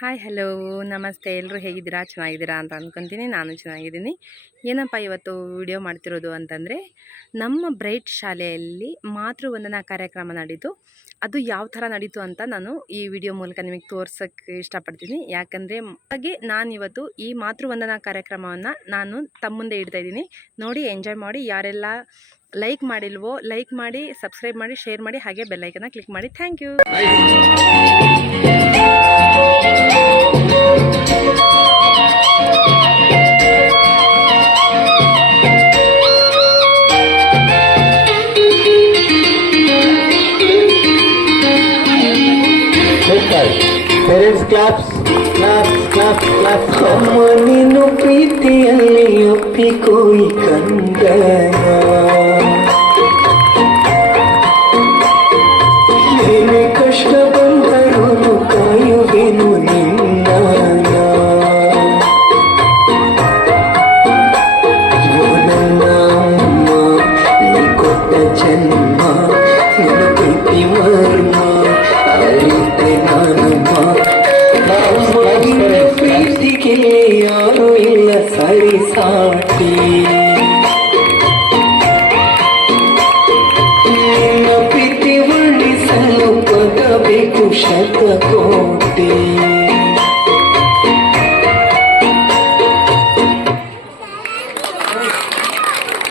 Hi hello ನಮಸ್ತೆ. ಎಲ್ಲರೂ ಹೇಗಿದ್ದೀರಾ? ಚೆನ್ನಾಗಿದ್ದೀರಾ ಅಂತ ಅಂದ್ಕೊತೀನಿ. ನಾನು ಚೆನ್ನಾಗಿದ್ದೀನಿ. ಏನಪ್ಪ ಇವತ್ತು ವಿಡಿಯೋ ಮಾಡ್ತಿರೋದು ಅಂತಂದರೆ, ನಮ್ಮ ಬ್ರೈಟ್ ಶಾಲೆಯಲ್ಲಿ ಮಾತೃವಂದನಾ ಕಾರ್ಯಕ್ರಮ ನಡೀತು. ಅದು ಯಾವ ಥರ ನಡೀತು ಅಂತ ನಾನು ಈ ವಿಡಿಯೋ ಮೂಲಕ ನಿಮಗೆ ತೋರ್ಸೋಕ್ಕೆ ಇಷ್ಟಪಡ್ತೀನಿ. ಯಾಕಂದರೆ ಹಾಗೆ ನಾನಿವತ್ತು ಈ ಮಾತೃವಂದನಾ ಕಾರ್ಯಕ್ರಮವನ್ನು ನಾನು ತಮ್ಮ ಮುಂದೆ ಇಡ್ತಾ ಇದ್ದೀನಿ. ನೋಡಿ, ಎಂಜಾಯ್ ಮಾಡಿ. ಯಾರೆಲ್ಲ ಲೈಕ್ ಮಾಡಿಲ್ವೋ ಲೈಕ್ ಮಾಡಿ, ಸಬ್ಸ್ಕ್ರೈಬ್ ಮಾಡಿ, ಶೇರ್ ಮಾಡಿ, ಹಾಗೆ ಬೆಲ್ಲೈಕನ್ನ ಕ್ಲಿಕ್ ಮಾಡಿ. Thank you. Parents claps, claps, claps, claps. ಅಮ್ಮ ನೀನು ಪ್ರೀತಿಯಲ್ಲಿ ಒಪ್ಪಿಕೋ ಈ ಕಂದನ, ಏನೇ ಕಷ್ಟ ಬಂದರೂ ಕಾಯುವೆನು ನಿನ್ನ. ನನ್ನ ಅಮ್ಮ ನೀ ಕೊಟ್ಟ ಜನ್ಮ, ನಿನ್ನ ಪ್ರೀತಿ ವರ್ಮ ಅರಿತೆ ನಾನಮ್ಮ. ಪ್ರೀತಿಗೆ ಯಾರು ಇಲ್ಲ ಸರಿ ಸಾಟಿ, ನಿನ್ನ ಪ್ರೀತಿ ವರ್ಣಿಸಲು ಪದಬೇಕು ಶತಕೋಟಿ.